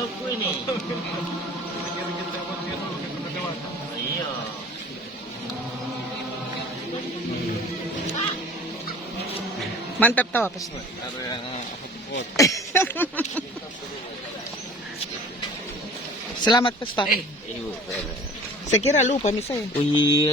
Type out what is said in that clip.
stop ko ini. Iya. Mantap to, Pastor. Salamat, Pastor. Iyo. Saya kira lupa nih saya. Iya.